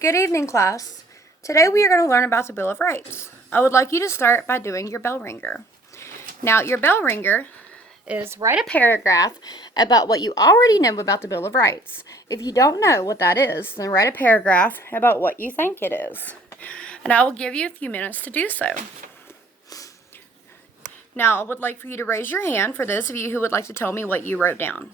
Good evening, class. Today we are going to learn about the Bill of Rights. I would like you to start by doing your bell ringer. Now, your bell ringer is write a paragraph about what you already know about the Bill of Rights. If you don't know what that is, then write a paragraph about what you think it is. And I will give you a few minutes to do so. Now, I would like for you to raise your hand for those of you who would like to tell me what you wrote down.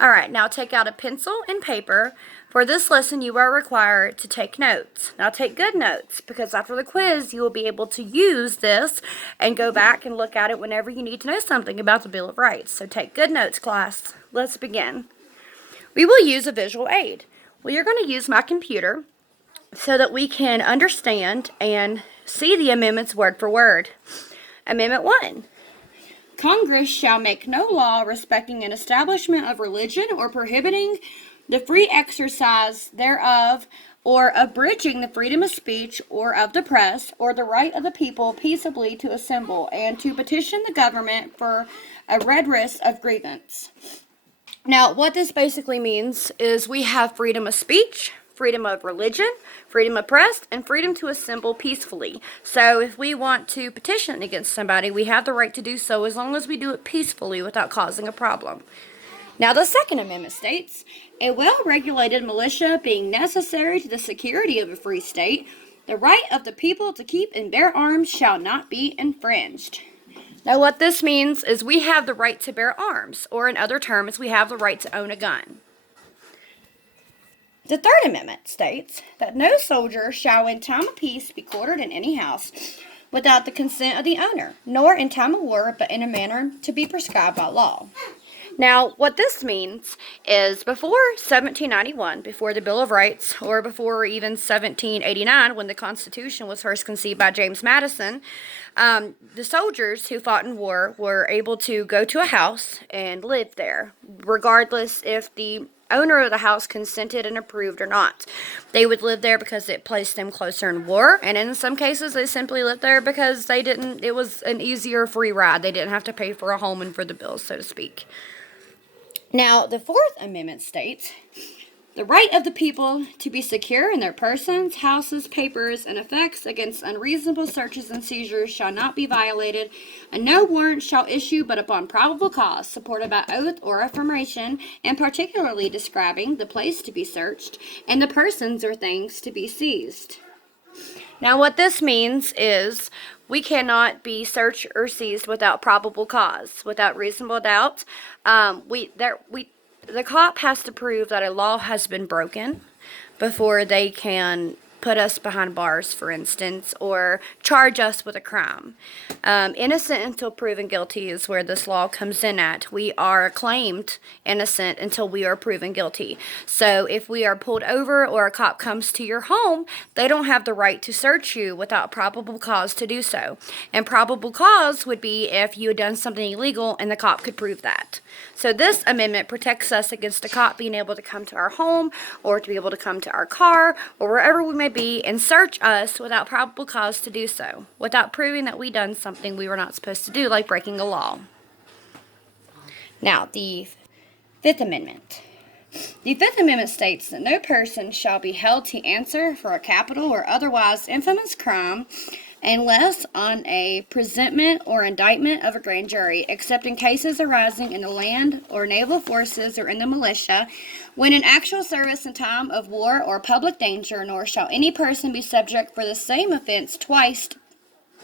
All right, now take out a pencil and paper. For this lesson, you are required to take notes. Now take good notes, because after the quiz, you will be able to use this and go back and look at it whenever you need to know something about the Bill of Rights. So take good notes, class. Let's begin. We will use a visual aid. We are going to use my computer so that we can understand and see the amendments word for word. Amendment 1. Congress shall make no law respecting an establishment of religion or prohibiting the free exercise thereof, or abridging the freedom of speech or of the press, or the right of the people peaceably to assemble and to petition the government for a redress of grievance. Now, what this basically means is we have freedom of speech, freedom of religion, freedom of press, and freedom to assemble peacefully. So if we want to petition against somebody, we have the right to do so as long as we do it peacefully without causing a problem. Now, the Second Amendment states, a well-regulated militia being necessary to the security of a free state, the right of the people to keep and bear arms shall not be infringed. Now, what this means is we have the right to bear arms, or in other terms, we have the right to own a gun. The Third Amendment states that no soldier shall in time of peace be quartered in any house without the consent of the owner, nor in time of war, but in a manner to be prescribed by law. Now, what this means is before 1791, before the Bill of Rights, or before even 1789, when the Constitution was first conceived by James Madison, the soldiers who fought in war were able to go to a house and live there, regardless if the owner of the house consented and approved or not. They would live there because it placed them closer in war, and in some cases they simply lived there because it was an easier free ride. They didn't have to pay for a home and for the bills, so to speak. Now, the Fourth Amendment states, the right of the people to be secure in their persons, houses, papers, and effects against unreasonable searches and seizures shall not be violated, and no warrant shall issue but upon probable cause, supported by oath or affirmation, and particularly describing the place to be searched, and the persons or things to be seized. Now, what this means is we cannot be searched or seized without probable cause, without reasonable doubt. The cop has to prove that a law has been broken before they can put us behind bars, for instance, or charge us with a crime. Innocent until proven guilty is where this law comes in at. We are claimed innocent until we are proven guilty. So if we are pulled over or a cop comes to your home, they don't have the right to search you without probable cause to do so. And probable cause would be if you had done something illegal and the cop could prove that. So this amendment protects us against a cop being able to come to our home or to be able to come to our car or wherever we may be and search us without probable cause to do so, without proving that we done something we were not supposed to do, like breaking a law. Now, the Fifth Amendment. The Fifth Amendment states that no person shall be held to answer for a capital or otherwise infamous crime unless on a presentment or indictment of a grand jury, except in cases arising in the land or naval forces or in the militia, when in actual service in time of war or public danger, nor shall any person be subject for the same offense twice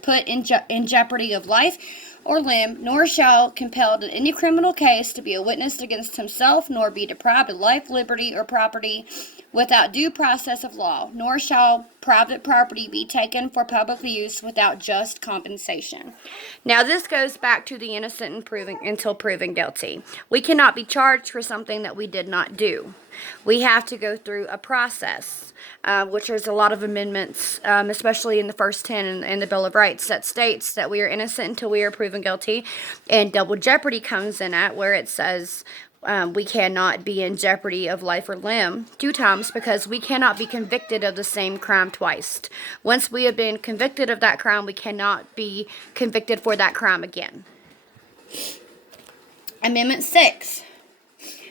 put in jeopardy of life or limb, nor shall compelled in any criminal case to be a witness against himself, nor be deprived of life, liberty, or property without due process of law, nor shall private property be taken for public use without just compensation. Now, this goes back to the innocent until proven guilty. We cannot be charged for something that we did not do. We have to go through a process, which there's a lot of amendments, especially in the first 10 in the Bill of Rights, that states that we are innocent until we are proven guilty. And double jeopardy comes in at where it says we cannot be in jeopardy of life or limb 2 times because we cannot be convicted of the same crime twice. Once we have been convicted of that crime, we cannot be convicted for that crime again. Amendment 6.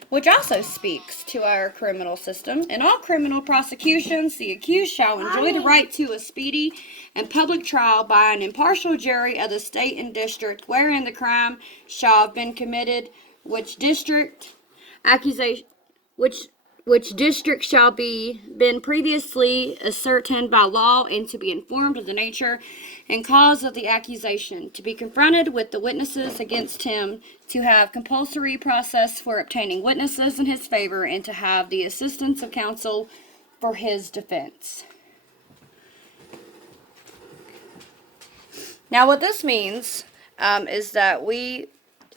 which also speaks to our criminal system. In all criminal prosecutions, the accused shall enjoy the right to a speedy and public trial by an impartial jury of the state and district wherein the crime shall have been committed, which district accusation, which district shall be been previously ascertained by law, and to be informed of the nature and cause of the accusation, to be confronted with the witnesses against him, to have compulsory process for obtaining witnesses in his favor, and to have the assistance of counsel for his defense. Now, what this means is that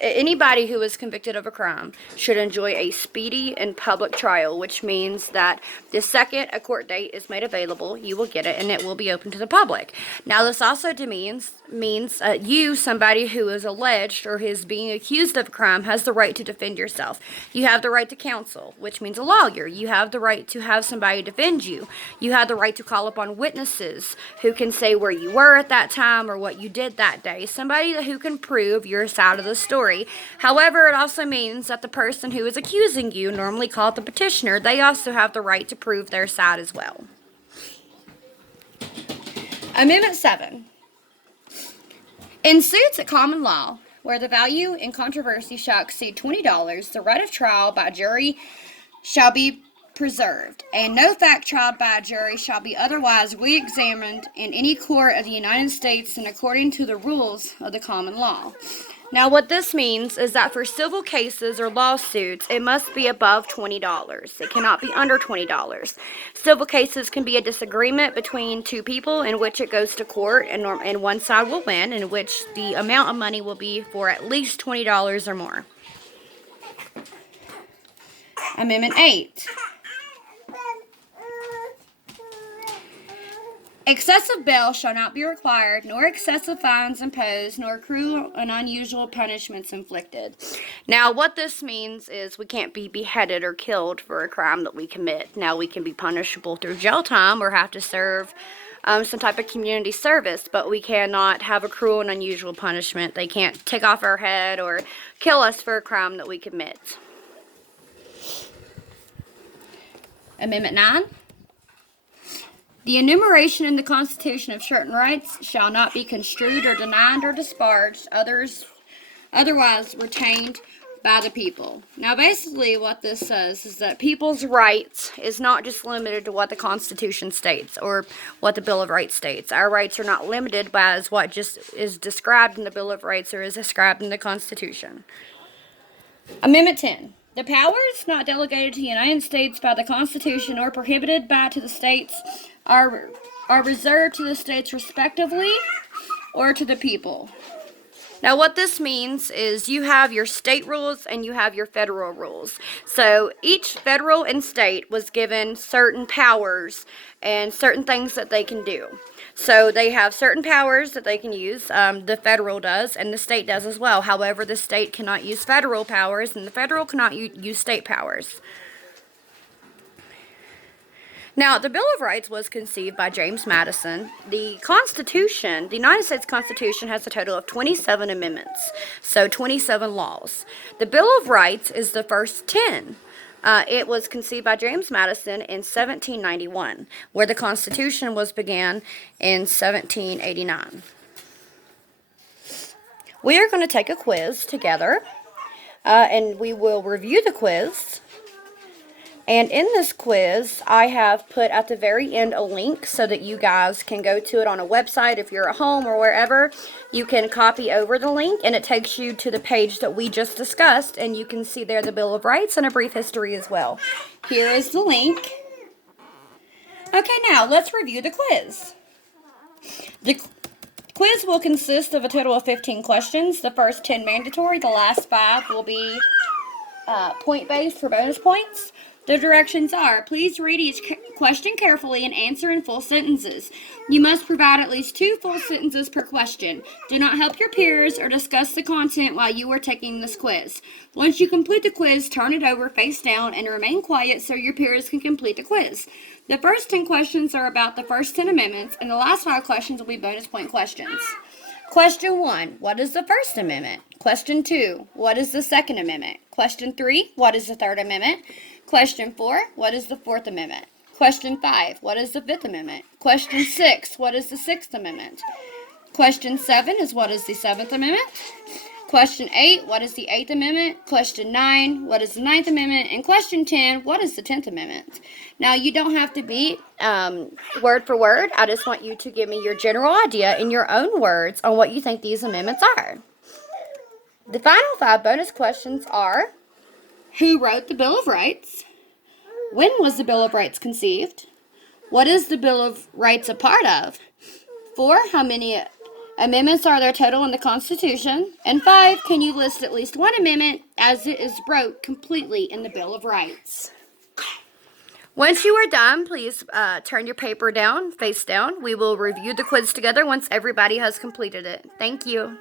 anybody who is convicted of a crime should enjoy a speedy and public trial, which means that the second a court date is made available, you will get it, and it will be open to the public. Now, this also means you, somebody who is alleged or is being accused of a crime, has the right to defend yourself. You have the right to counsel, which means a lawyer. You have the right to have somebody defend you. You have the right to call upon witnesses who can say where you were at that time or what you did that day. Somebody who can prove your side of the story. However, it also means that the person who is accusing you, normally called the petitioner, they also have the right to prove their side as well. Amendment 7. In suits at common law, where the value in controversy shall exceed $20, the right of trial by jury shall be preserved, and no fact tried by a jury shall be otherwise re-examined in any court of the United States than according to the rules of the common law. Now, what this means is that for civil cases or lawsuits, it must be above $20. It cannot be under $20. Civil cases can be a disagreement between two people in which it goes to court, and one side will win, in which the amount of money will be for at least $20 or more. Amendment 8. Excessive bail shall not be required, nor excessive fines imposed, nor cruel and unusual punishments inflicted. Now, what this means is we can't be beheaded or killed for a crime that we commit. Now, we can be punishable through jail time or have to serve some type of community service, but we cannot have a cruel and unusual punishment. They can't take off our head or kill us for a crime that we commit. Amendment 9. The enumeration in the Constitution of certain rights shall not be construed or denied or disparaged, otherwise retained by the people. Now, basically what this says is that people's rights is not just limited to what the Constitution states or what the Bill of Rights states. Our rights are not limited by what just is described in the Bill of Rights or is described in the Constitution. Amendment 10. The powers not delegated to the United States by the Constitution or prohibited by to the states are reserved to the states respectively or to the people. Now, what this means is you have your state rules and you have your federal rules. So each federal and state was given certain powers and certain things that they can do. So they have certain powers that they can use, the federal does, and the state does as well. However, the state cannot use federal powers, and the federal cannot use state powers. Now, the Bill of Rights was conceived by James Madison. The Constitution, the United States Constitution, has a total of 27 amendments, so 27 laws. The Bill of Rights is the first 10. It was conceived by James Madison in 1791, where the Constitution was began in 1789. We are going to take a quiz together, and we will review the quiz. And in this quiz, I have put at the very end a link so that you guys can go to it on a website. If you're at home or wherever, you can copy over the link, and it takes you to the page that we just discussed, and you can see there the Bill of Rights and a brief history as well. Here is the link. Okay, now let's review the quiz. The quiz will consist of a total of 15 questions. The first 10 mandatory, the last 5 will be point-based for bonus points. The directions are, please read each question carefully and answer in full sentences. You must provide at least 2 full sentences per question. Do not help your peers or discuss the content while you are taking this quiz. Once you complete the quiz, turn it over face down and remain quiet so your peers can complete the quiz. The first 10 questions are about the first 10 amendments, and the last 5 questions will be bonus point questions. Question 1, what is the First Amendment? Question 2, what is the Second Amendment? Question 3, what is the Third Amendment? Question 4, what is the Fourth Amendment? Question 5, what is the Fifth Amendment? Question 6, what is the Sixth Amendment? Question 7 is what is the Seventh Amendment? Question 8, what is the Eighth Amendment? Question 9, what is the Ninth Amendment? And question 10, what is the 10th Amendment? Now, you don't have to be word for word. I just want you to give me your general idea in your own words on what you think these amendments are. The final 5 bonus questions are, who wrote the Bill of Rights? When was the Bill of Rights conceived? What is the Bill of Rights a part of? 4, how many amendments are there total in the Constitution? And 5, can you list at least one amendment as it is wrote completely in the Bill of Rights? Once you are done, please turn your paper down, face down. We will review the quiz together once everybody has completed it. Thank you.